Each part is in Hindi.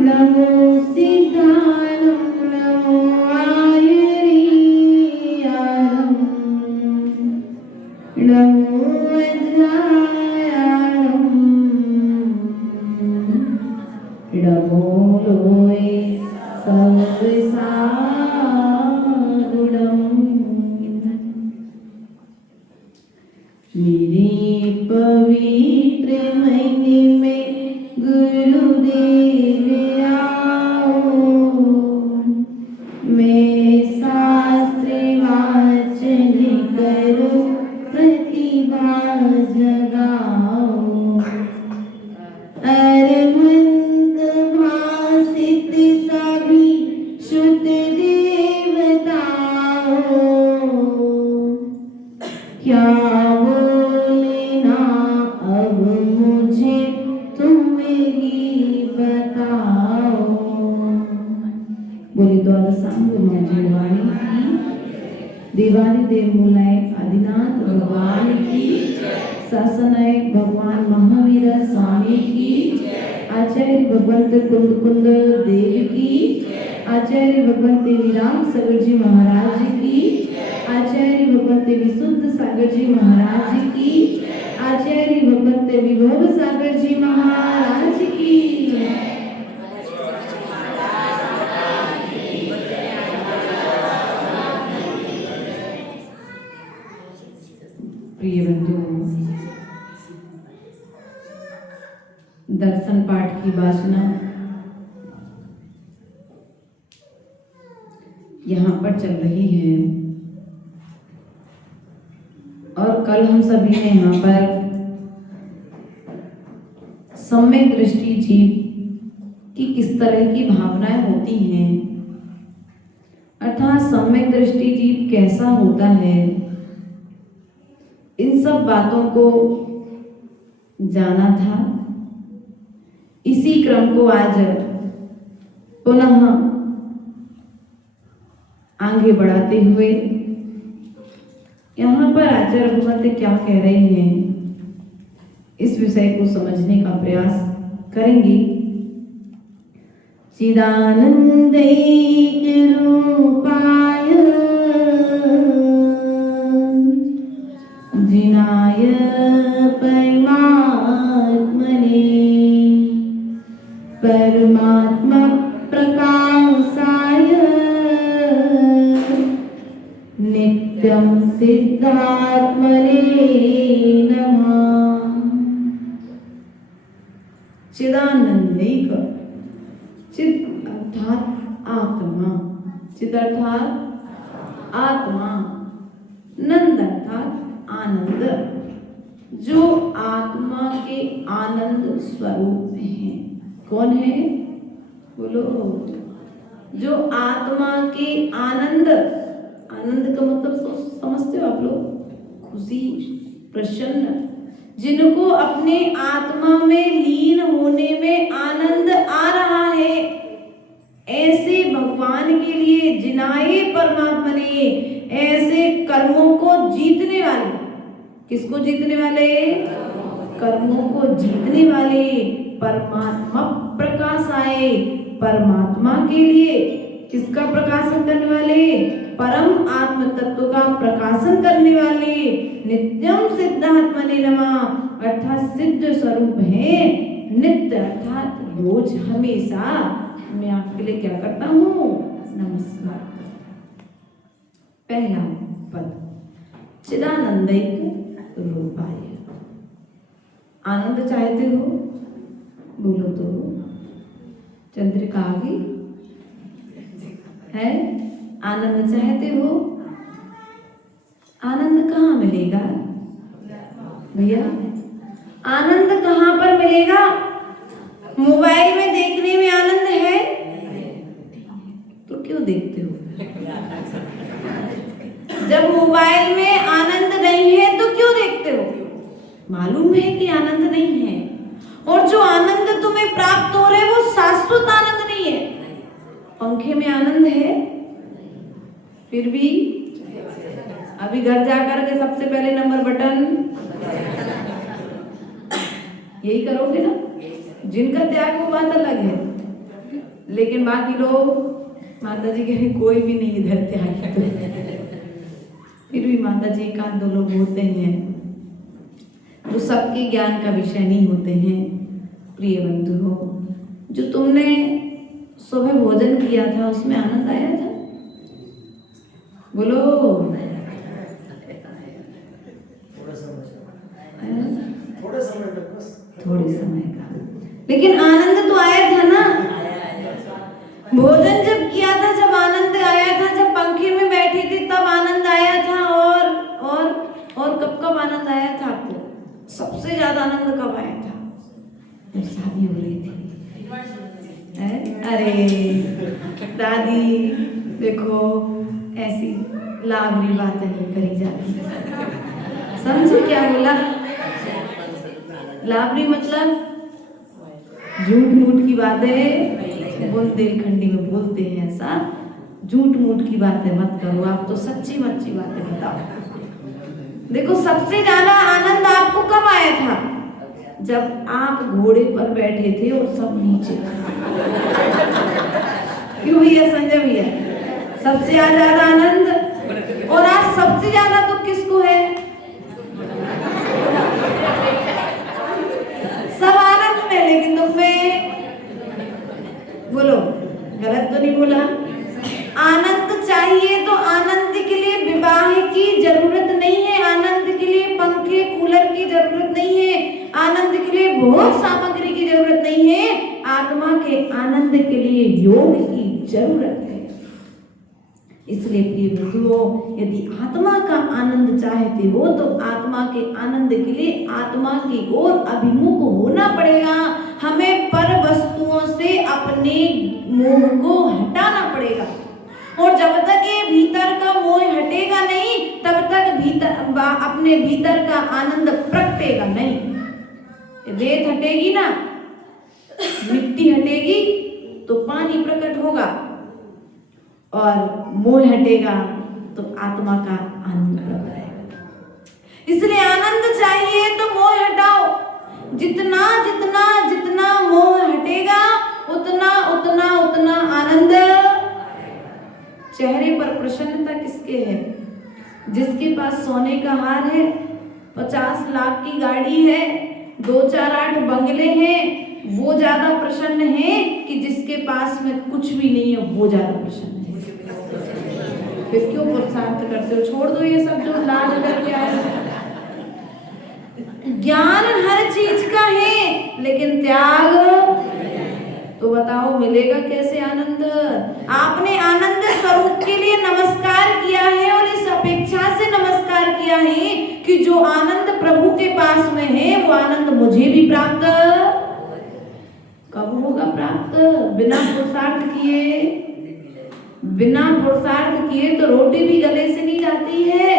नमो सिद्धाणं नमो आयुर्याणं नमो वज्रायाणं नमो लोये सर्वसागुणम् मेरे पवित्र महीने में गुरुदेव आओ, मैं शास्त्र वाचन करो प्रतिभा जगाओ, अरविंद भाषित सभी शुद्ध देवताओं, क्या बोलना अब मुझे तुम ही बताओ। बोली द्वादशांग मंजूवाणी की दिवाली देव मूलाय आदिनाथ भगवान की शासनाय भगवान महावीर स्वामी की आचार्य भगवंत कुंद देव की आचार्य भगवंत विराम सागर जी महाराज की आचार्य भगवंत विशुद्ध सागर जी महाराज की आचार्य भगवंत विभव सागर जी महाराज की। प्रिय बंधुओं, दर्शन पाठ की वासना यहाँ पर चल रही है और कल हम सभी ने यहाँ पर सम्यक दृष्टि जीव की किस तरह की भावनाएं होती हैं, अर्थात सम्यक दृष्टि जीव कैसा होता है, इन सब बातों को जाना था। इसी क्रम को आज पुनः आगे बढ़ाते हुए यहाँ पर आचार्य भगवंत क्या कह रहे हैं, इस विषय को समझने का प्रयास करेंगे। चिदानंदैक रूपाय जिनाय परमात्मने परमात्मा प्रकाशाय नित्यं सिद्धात्मने नमः। चिदानंदैक, चिद अर्थात आत्मा, चिद अर्थात आत्मा, नंद अर्थात आनंद, जो आत्मा के आनंद स्वरूप हैं। कौन है? बोलो। जो आत्मा के आनंद, आनंद का मतलब समझते हो आप लोग? खुशी, प्रसन्न, जिनको अपने आत्मा में लीन होने में आनंद आ रहा है, ऐसे भगवान के लिए जिनाए परमात्मा ने, ऐसे कर्मों को जीतने वाले, किसको जीतने वाले? कर्मों को जीतने वाले परमात्मा प्रकाश आए, परमात्मा के लिए किसका प्रकाशन करने वाले? परम आत्म तत्व का प्रकाशन करने वाले नित्यम सिद्धात्मने नमः, अर्थात सिद्ध स्वरूप है। नित्य अर्थात रोज, हमेशा मैं आपके लिए क्या करता हूँ? नमस्कार। पहला पद चिदानंदैक रूपाय। आनंद चाहते हो? बोलो तो। चंद्रिका आ गई है? आनंद चाहते हो? आनंद कहाँ मिलेगा भैया? आनंद कहाँ पर मिलेगा? मोबाइल में देखने में आनंद है तो क्यों देखते हो? जब मोबाइल में आनंद नहीं है तो क्यों देखते हो? मालूम है कि आनंद नहीं है, और जो आनंद तुम्हें प्राप्त हो रहा है वो शाश्वत आनंद नहीं है। पंखे में आनंद है, फिर भी अभी घर जाकर के सबसे पहले नंबर बटन यही करोगे ना। जिनका त्याग वो बात अलग है, लेकिन बाकी लोग, माता जी कह कोई भी नहीं इधर त्यागी। तो फिर भी माता जी एक आध दो लोग होते हैं वो सबके ज्ञान का विषय नहीं होते हैं। प्रिय बंधु हो, जो तुमने सुबह भोजन किया था उसमें आनंद आया था? बोलो। थोड़े समय का, लेकिन आनंद तो आया था ना। भोजन जब किया था, जब आनंद आया था, जब पंखे में बैठी थी तब आनंद आया था। और कब आनंद आया था आपको? सबसे ज्यादा आनंद कब आया था? जब शादी हो रही थी। अरे दादी देखो, ऐसी लाभरी बातें नहीं करी जाती। समझो क्या बोला? लाभरी मतलब झूठ मूठ की बातें बुंदेलखंडी में बोलते हैं। ऐसा झूठ मूठ की बातें मत करो, आप तो सच्ची मच्ची बातें बताओ। देखो, सबसे ज्यादा आनंद आपको कब आया था? जब आप घोड़े पर बैठे थे और सब नीचे। क्यों भैया, संजय भैया? सबसे ज्यादा आनंद। और आज सबसे ज्यादा दुख किसको है? सब आनंद में, लेकिन दुख में। बोलो, गलत तो नहीं बोला? आनंद चाहिए तो आनंद के लिए विवाह की जरूरत नहीं है, आनंद के लिए पंखे कूलर की जरूरत नहीं है, आनंद के लिए भोग सामग्री की जरूरत नहीं है। आत्मा के आनंद के लिए योग की जरूरत है। इसलिए प्रिय बंधुओं, यदि आत्मा का आनंद चाहते हो तो आत्मा के आनंद के लिए आत्मा की ओर अभिमुख होना पड़ेगा। हमें पर वस्तुओं से अपने मोह को हटाना पड़ेगा। और जब तक ये भीतर का मोह हटेगा नहीं, तब तक अपने भीतर का आनंद प्रगटेगा नहीं। रेत हटेगी ना, मिट्टी हटेगी तो पानी प्रकट होगा, और मोह हटेगा तो आत्मा का आनंद प्रकट होगा। इसलिए आनंद चाहिए तो मोह हटाओ। जितना जितना जितना मोह हटेगा उतना उतना उतना आनंद। चेहरे पर प्रसन्नता किसके है? जिसके पास सोने का हार है, 50 लाख की गाड़ी है, 2-4-8 बंगले हैं, वो ज्यादा प्रसन्न है कि जिसके पास में कुछ भी नहीं है वो ज्यादा प्रसन्न है? फिर क्यों पुरुषार्थ करते हो? छोड़ दो ये सब जो लाज करके आए। ज्ञान हर चीज का है, लेकिन त्याग तो बताओ मिलेगा कैसे आनंद? आपने आनंद स्वरूप के लिए नमस्कार किया है और इस अपेक्षा से नमस्कार किया है कि जो आनंद प्रभु के पास में है वो आनंद मुझे भी प्राप्त कब होगा? प्राप्त बिना पुरुषार्थ किए। बिना पुरुषार्थ किए तो रोटी भी गले से नहीं जाती है,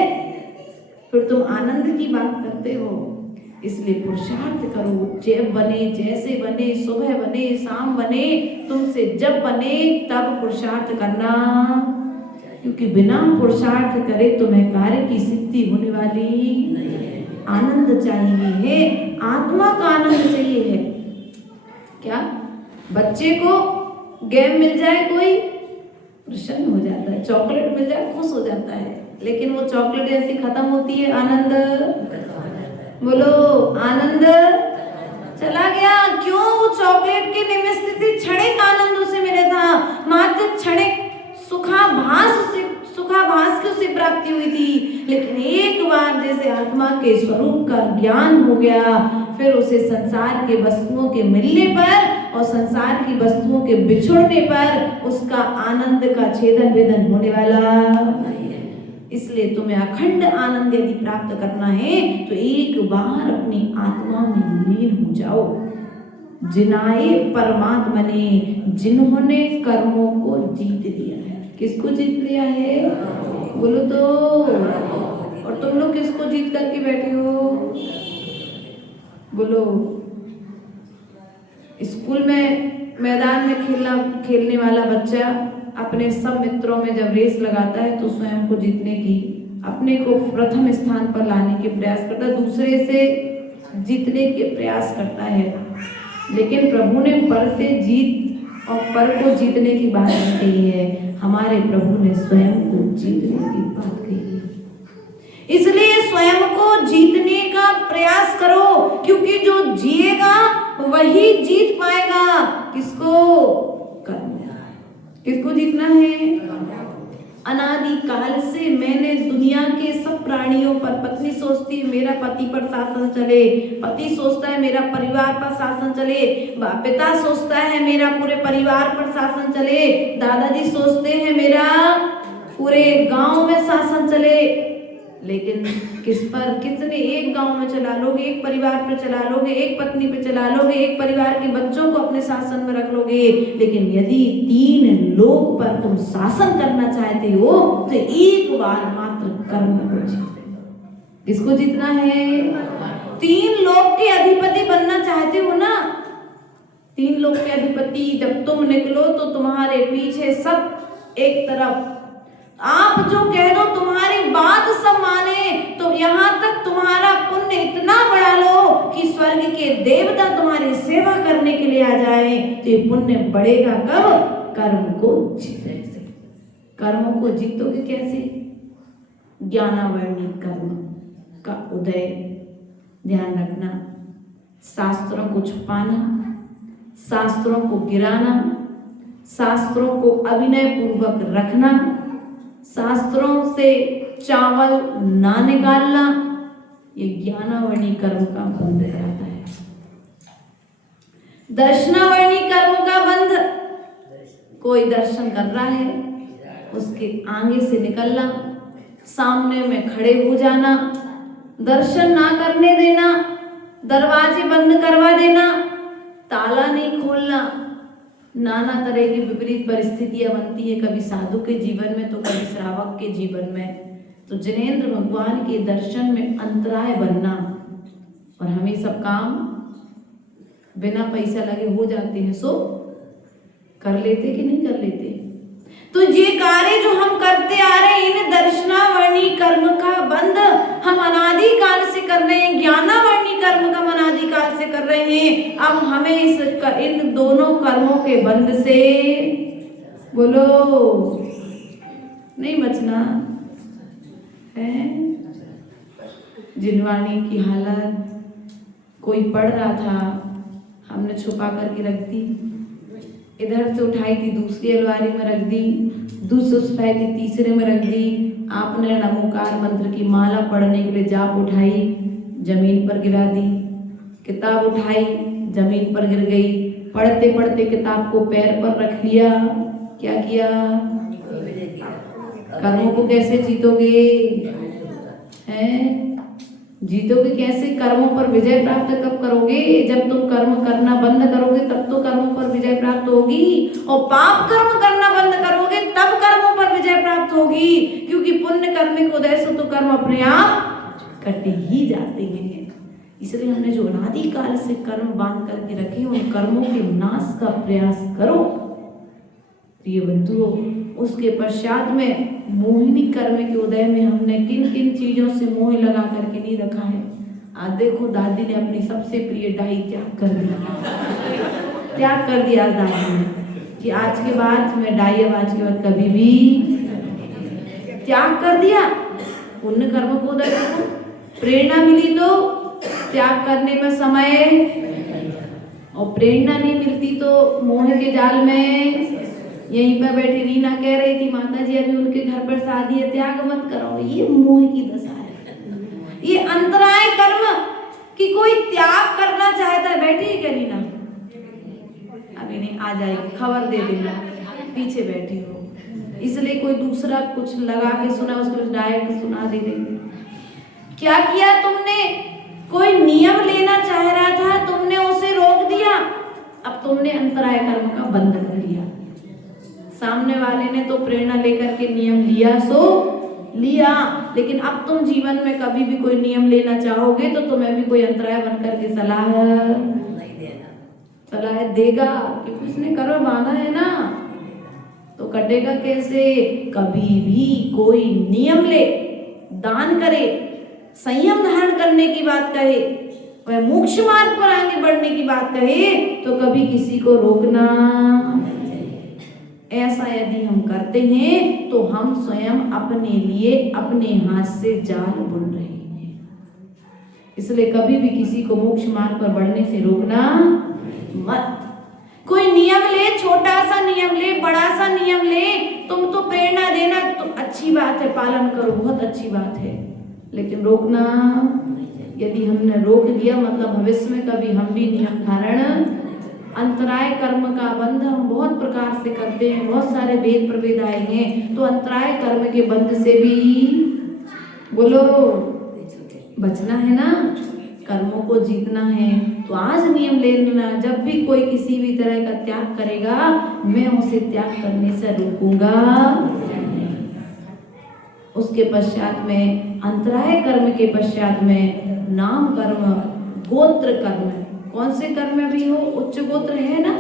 फिर तुम आनंद की बात करते हो। इसलिए पुरुषार्थ करो, जब बने, जैसे बने, सुबह बने, शाम बने, तुमसे जब बने तब पुरुषार्थ करना, क्योंकि बिना पुरुषार्थ करे तुम्हें कार्य की सिद्धि होने वाली नहीं। आनंद चाहिए है, आत्मा का आनंद चाहिए है। क्या बच्चे को गेम मिल जाए कोई प्रसन्न हो जाता है, चॉकलेट मिल जाए खुश हो जाता है, लेकिन वो चॉकलेट ऐसी खत्म होती है, आनंद बोलो, आनंद चला गया। क्यों? वो चॉकलेट के निमित्त थी, क्षणिक आनंद उसे मिला था, मात्र क्षणिक सुखाभास की उसे प्राप्ति हुई थी। लेकिन एक बार जैसे आत्मा के स्वरूप का ज्ञान हो गया, फिर उसे संसार के वस्तुओं के मिलने पर और संसार की वस्तुओं के बिछुड़ने पर उसका आनंद का छेदन भेदन होने वाला नहीं है। इसलिए तुम्हें अखंड आनंद यदि प्राप्त करना है तो एक बार अपनी आत्मा में लीन हो जाओ। जिनाए परमात्मा ने, जिन्होंने कर्मों को जीत लिया है। किसको जीत लिया है? बोलो तो। और तुम लोग किसको जीत करके बैठे हो? बोलो। स्कूल में मैदान में खेलने वाला बच्चा अपने सब मित्रों में जब रेस लगाता है तो स्वयं को जीतने की, अपने को प्रथम स्थान पर लाने के प्रयास करता है, दूसरे से जीतने के प्रयास करता है, लेकिन प्रभु ने पर से जीत और पर को जीतने की बात नहीं कही है, हमारे प्रभु ने स्वयं को जीतने की बात कही है। इसलिए स्वयं को जीतने का प्रयास करो, क्योंकि जो जिएगा वही जीत पाएगा। किसको? कर्म। किसको जीतना है? अनादि काल से मैंने दुनिया के सब प्राणियों पर, पत्नी सोचती है मेरा पति पर शासन चले, पति सोचता है मेरा परिवार पर शासन चले, पिता सोचता है मेरा पूरे परिवार पर शासन चले, दादाजी सोचते हैं मेरा पूरे गांव में शासन चले। लेकिन किस पर? कितने एक गांव में चला लोगे, एक परिवार पर चला लोगे, एक पत्नी पे चला लोगे, एक परिवार के बच्चों को अपने शासन में रख लोगे। लेकिन यदि 3 लोग पर तुम शासन करना चाहते हो तो एक बार मात्र कर्म को जीतना। किसको जीतना है? 3 लोग के अधिपति बनना चाहते हो ना? 3 लोग के अधिपति जब तुम निकलो तो तुम्हारे पीछे सब एक तरफ, आप जो कह दो तुम्हारी बात सब माने, तो यहाँ तक तुम्हारा पुण्य इतना बढ़ा लो कि स्वर्ग के देवता तुम्हारी सेवा करने के लिए आ जाए, तो ये पुण्य बढ़ेगा कब? कर्म को जीतने से। कर्मों को जीतोगे कैसे? ज्ञानावर्णी कर्म का उदय, ध्यान रखना। शास्त्रों को छुपाना, शास्त्रों को गिराना, शास्त्रों को अभिनय पूर्वक रखना, शास्त्रों से चावल ना निकालना, ये ज्ञानावर्णी कर्म का बंध रहता है। दर्शनावर्णी कर्म का बंध, कोई दर्शन कर रहा है उसके आगे से निकलना, सामने में खड़े हो जाना, दर्शन ना करने देना, दरवाजे बंद करवा देना, ताला नहीं खोलना। नाना तरह की विपरीत परिस्थितियां बनती है, कभी साधु के जीवन में तो कभी श्रावक के जीवन में। तो जिनेंद्र भगवान के दर्शन में अंतराय बनना, और हमें सब काम बिना पैसा लगे हो जाते हैं, सो कर लेते कि नहीं कर लेते? तो ये कार्य जो हम करते आ रहे हैं, इन दर्शनावर्णी कर्म का बंध हम अनादि काल से कर रहे हैं, ज्ञानावर्णी कर्म का हम अनादि काल से कर रहे हैं। अब हमें इन दोनों कर्मों के बंध से, बोलो, नहीं बचना है। जिनवानी की हालत, कोई पढ़ रहा था, हमने छुपा करके रख दी, इधर से उठाई थी दूसरी अलमारी में रख दी, दूसरे से उठाई थी तीसरे में रख दी। आपने नमोकार मंत्र की माला पढ़ने के लिए जाप उठाई, जमीन पर गिरा दी, किताब उठाई, जमीन पर गिर गई, पढ़ते पढ़ते किताब को पैर पर रख लिया, क्या किया? कर्मों को कैसे जीतोगे? हैं? जीतोगे कैसे? कर्मों पर विजय प्राप्त कब करोगे? जब तुम कर्म करना बंद करोगे तब तो कर्मों पर विजय प्राप्त होगी, और पाप कर्म करना बंद करोगे तब कर्मों पर विजय प्राप्त होगी। क्योंकि पुण्य कर्मिक उदय से तो कर्म अपने आप कट ही जाते हैं। इसलिए हमने जो अनादि काल से कर्म बांध करके रखे, उन कर्मों के नाश का प्रयास करो प्रिय बंधुओं। उसके पश्चात में मोहिनी कर्म के उदय में हमने किन किन चीजों से मोह लगा करके नहीं रखा है। आज देखो, दादी ने अपनी सबसे प्रिय डाई त्याग कर दिया, त्याग कर दिया दादी ने कि आज के बाद मैं डाई अब आज के बाद कभी भी त्याग कर दिया। पुण्य कर्म को उदय करो, प्रेरणा मिली तो त्याग करने में समय, और प्रेरणा नहीं मिलती तो मोह के जाल में। यहीं पर बैठी रीना कह रही थी, माता जी अभी उनके घर पर शादी है, त्याग मत करो। ये मोह की दशा है, ये अंतराय कर्म कि कोई त्याग करना चाहता है। बैठी है क्या रीना? अभी नहीं, आ जाएगी, खबर दे देना, पीछे बैठी हो, इसलिए कोई दूसरा कुछ लगा के सुना, उसको डायरेक्ट सुना दे देंगे। क्या किया तुमने? कोई नियम लेना चाह रहा था, तुमने उसे रोक दिया, अब तुमने अंतराय कर्म का बंध कर दिया। सामने वाले ने तो प्रेरणा लेकर के नियम लिया सो लिया, लेकिन अब तुम जीवन में कभी भी कोई नियम लेना चाहोगे तो तुम्हें भी कोई अंतराय बनकर के सलाह नहीं देगा, सलाह देगा कि उसने कर्म बांधा है ना, तो कटेगा कैसे? कभी भी कोई नियम ले, दान करे, संयम धारण करने की बात कहे, वह मोक्ष मार्ग पर आगे बढ़ने की बात कहे तो कभी किसी को रोकना। ऐसा यदि हम करते हैं तो हम स्वयं अपने लिए अपने हाथ से जाल बुन रहे हैं। इसलिए कभी भी किसी को मोक्ष मार्ग पर बढ़ने से रोकना मत। कोई नियम ले, छोटा सा नियम ले, बड़ा सा नियम ले, तुम तो प्रेरणा देना तो अच्छी बात है, पालन करो, बहुत अच्छी बात है, लेकिन रोकना। यदि हमने रोक दिया मतलब भविष्य में कभी हम भी नियम धारण। अंतराय कर्म का बंध हम बहुत प्रकार से करते हैं, बहुत सारे भेद प्रभेद आए हैं, तो अंतराय कर्म के बंध से भी बोलो बचना है ना, कर्मों को जीतना है। तो आज नियम ले लेना, जब भी कोई किसी भी तरह का त्याग करेगा मैं उसे त्याग करने से रोकूंगा। उसके पश्चात में अंतराय कर्म के पश्चात में नाम कर्म, गोत्र कर्म। कौन से कर्म भी हो, उच्च गोत्र है ना,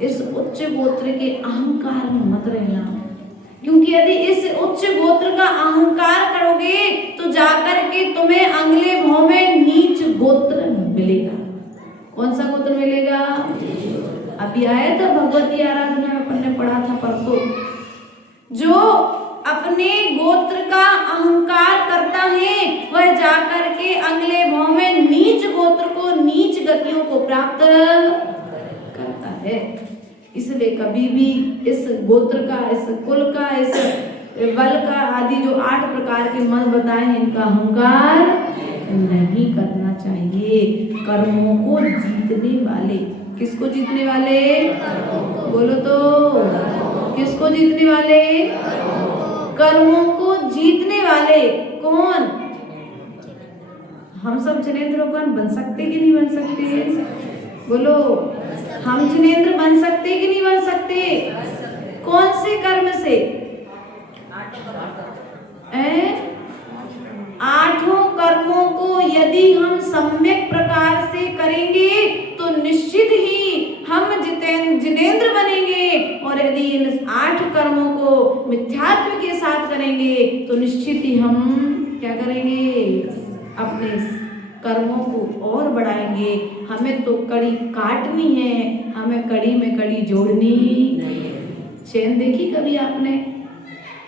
इस उच्च गोत्र के अहंकार में मत रहना, क्योंकि यदि इस उच्च गोत्र का अहंकार करोगे तो जाकर के तुम्हें अगले भाव में नीच गोत्र मिलेगा। कौन सा गोत्र मिलेगा? अभी आया था भगवती आराधना में अपन ने पढ़ा था परसों, जो अपने गोत्र का अहंकार करता है वह जाकर के अगले भाव में नीच गोत्र को, नीच गतियों को प्राप्त करता है। इसलिए कभी भी इस गोत्र का, इस कुल का, इस बल का आदि जो 8 प्रकार के मन बताए हैं इनका अहंकार नहीं करना चाहिए। कर्मों को जीतने वाले, किसको जीतने वाले? बोलो तो, किसको जीतने वाले? कर्मों को जीतने वाले। कौन? हम सब जिनेंद्र भगवान बन सकते कि नहीं बन सकते? बोलो, हम जिनेंद्र बन सकते कि नहीं बन सकते? कौन से कर्म से? 8 कर्मों को यदि हम सम्यक प्रकार से करेंगे तो निश्चित ही हम जिनेंद्र बनेंगे, और यदि इन 8 कर्मों को मिथ्यात्व के साथ करेंगे तो निश्चित ही हम क्या करेंगे? अपने कर्मों को और बढ़ाएंगे। हमें तो कड़ी काटनी है, हमें कड़ी में कड़ी जोड़नी नहीं है। चैन देखी कभी आपने?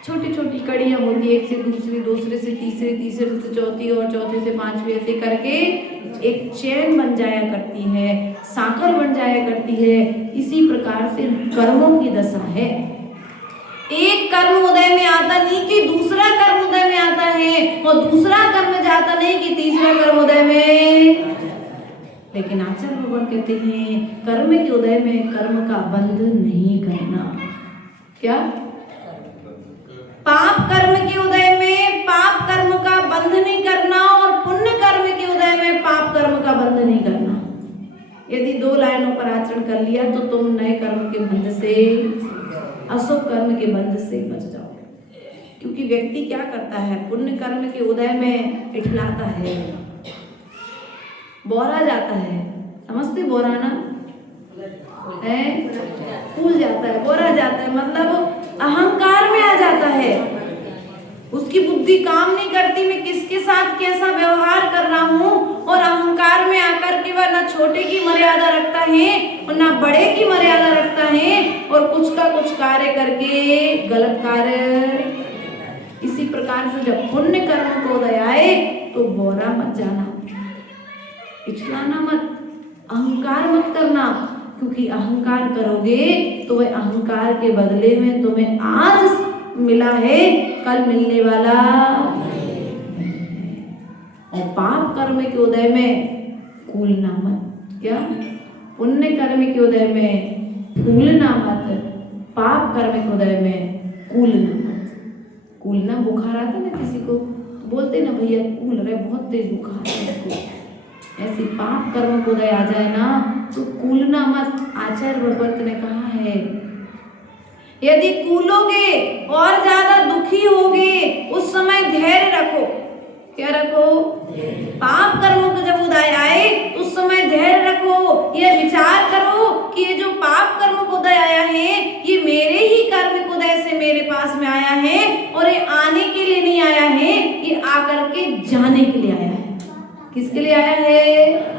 छोटी छोटी कड़ियां होती है, एक से दूसरी, दूसरे से तीसरे, तीसरे से चौथी और चौथे से पांचवी, ऐसे करके एक चैन बन जाया करती है, सांकल बन जाया करती है। इसी प्रकार से कर्मों की दशा है। एक कर्म उदय में आता नहीं कि दूसरा कर्म उदय में आता है, और दूसरा कर्म जाता नहीं कि तीसरा कर्म उदय में। लेकिन आचार्य भगवान कहते हैं कर्म के उदय में कर्म का बंध नहीं करना। क्या? पाप कर्म के उदय में पाप कर्म का बंध नहीं करना, और पुण्य कर्म के उदय में पाप कर्म का बंध नहीं करना। यदि 2 लाइनों पर आचरण कर लिया तो तुम नए कर्म के बंध से, अशुभ कर्म के बंध से बच जाओगे। क्योंकि व्यक्ति क्या करता है, पुण्य कर्म के उदय में इठलाता है, बोरा जाता है। समझते बोराना है? फूल जाता है, बोरा जाता है, मतलब अहंकार में आ जाता है। उसकी बुद्धि काम नहीं करती, मैं किसके साथ कैसा व्यवहार कर रहा हूँ, और अहंकार में आकर के वह न छोटे की मर्यादा रखता है और न बड़े की मर्यादा रखता है, और कुछ का कुछ कार्य करके गलत कार्य। इसी प्रकार से जब पुण्य कर्म को उदय आए तो बोरा मत जाना, इछलाना मत, अहंकार मत करना, क्योंकि अहंकार करोगे तो वह अहंकार के बदले में तुम्हें आज मिला है, कल मिलने वाला। और पाप कर्म के उदय में कूलना मत। क्या? पुण्य कर्म के उदय में फूलना मत, पाप कर्म के उदय में कूलना मत। कूलना, बुखार आता ना किसी को तो बोलते ना भैया कूल रहे, बहुत तेज बुखार है इसको। ऐसी पाप कर्म को उदय आ जाए ना तो कूलना मत। आचार्य भगवत ने कहा है यदि कूलोगे और ज्यादा दुखी होगे उस समय धैर्य रखो। क्या रखो? पाप कर्म को जब उदय आए उस समय धैर्य रखो। यह विचार करो कि ये जो पाप कर्म को उदय आया है ये मेरे ही कर्म को उदय से मेरे पास में आया है, और ये आने के लिए नहीं आया है, ये आकर के जाने के लिए आया है। किसके लिए आया है?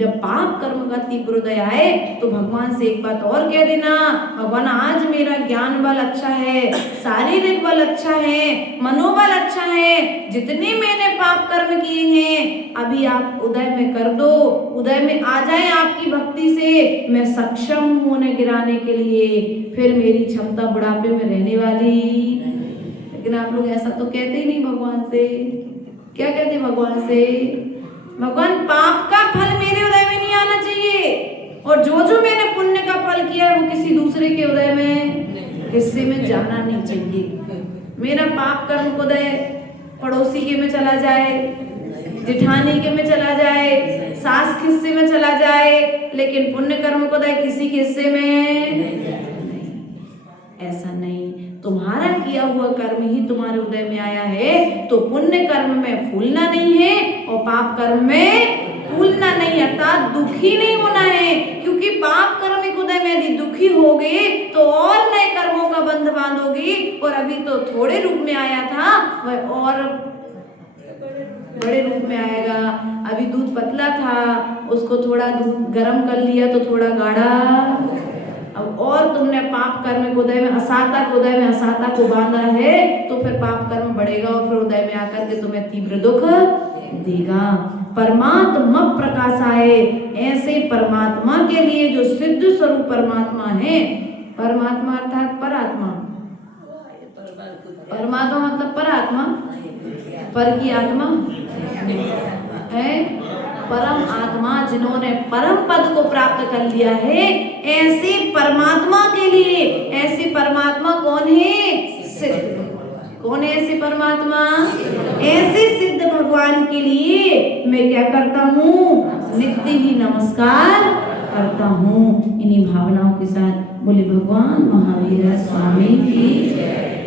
जब पाप कर्म का तीव्र उदय आए तो भगवान से एक बात और कह देना, भगवान आज मेरा ज्ञान बल अच्छा है, शारीरिक बल अच्छा है, मनोबल अच्छा है, जितने मैंने पाप कर्म किए हैं अभी आप उदय में कर दो, उदय में आ जाए आपकी भक्ति से, मैं सक्षम हूं उन्हें गिराने के लिए, फिर मेरी क्षमता बुढ़ापे में रहने वाली। लेकिन आप लोग ऐसा तो कहते ही नहीं भगवान से। क्या कहते भगवान से? भगवान पाप का फल मेरे उदय में नहीं आना चाहिए, और जो जो मैंने पुण्य का फल किया है वो किसी दूसरे के उदय में हिस्से में जाना नहीं चाहिए। मेरा पाप कर्म को उदय पड़ोसी के में चला जाए, जिठानी के में चला जाए, सास के हिस्से में चला जाए, लेकिन पुण्य कर्म को उदय किसी के हिस्से में, ऐसा नहीं। तुम्हारा किया हुआ कर्म ही तुम्हारे उदय में आया है, तो पुण्य कर्म में फूलना नहीं है और पाप कर्म में फूलना नहीं, अर्थात दुखी नहीं होना है। क्योंकि पाप कर्म के उदय में यदि दुखी होगे तो और नए कर्मों का बंध बांधोगी, और अभी तो थोड़े रूप में आया था वह और बड़े रूप में आएगा। अभी दूध पतला था, उसको थोड़ा दूध गर्म कर लिया तो थोड़ा गाढ़ा, अब और तुमने पाप कर्म को उदय में उदय में असाता को बांधा है, तो फिर पाप कर्म बढ़ेगा और फिर उदय में आकर के तुम्हें तीव्र दुख देगा। परमात्मा प्रकाशाय, ऐसे परमात्मा के लिए जो सिद्ध स्वरूप परमात्मा है, परमात्मा अर्थात परात्मा, परमात्मा मतलब परात्मा, पर की आत्मा है, परम आत्मा जिन्होंने परम पद को प्राप्त कर लिया है, ऐसे परमात्मा के लिए, ऐसे परमात्मा कौन है? सिद्ध। कौन है ऐसे परमात्मा? ऐसे सिद्ध भगवान के लिए मैं क्या करता हूँ? नित्य ही नमस्कार करता हूँ। इन्हीं भावनाओं के साथ बोले भगवान महावीर स्वामी की जय।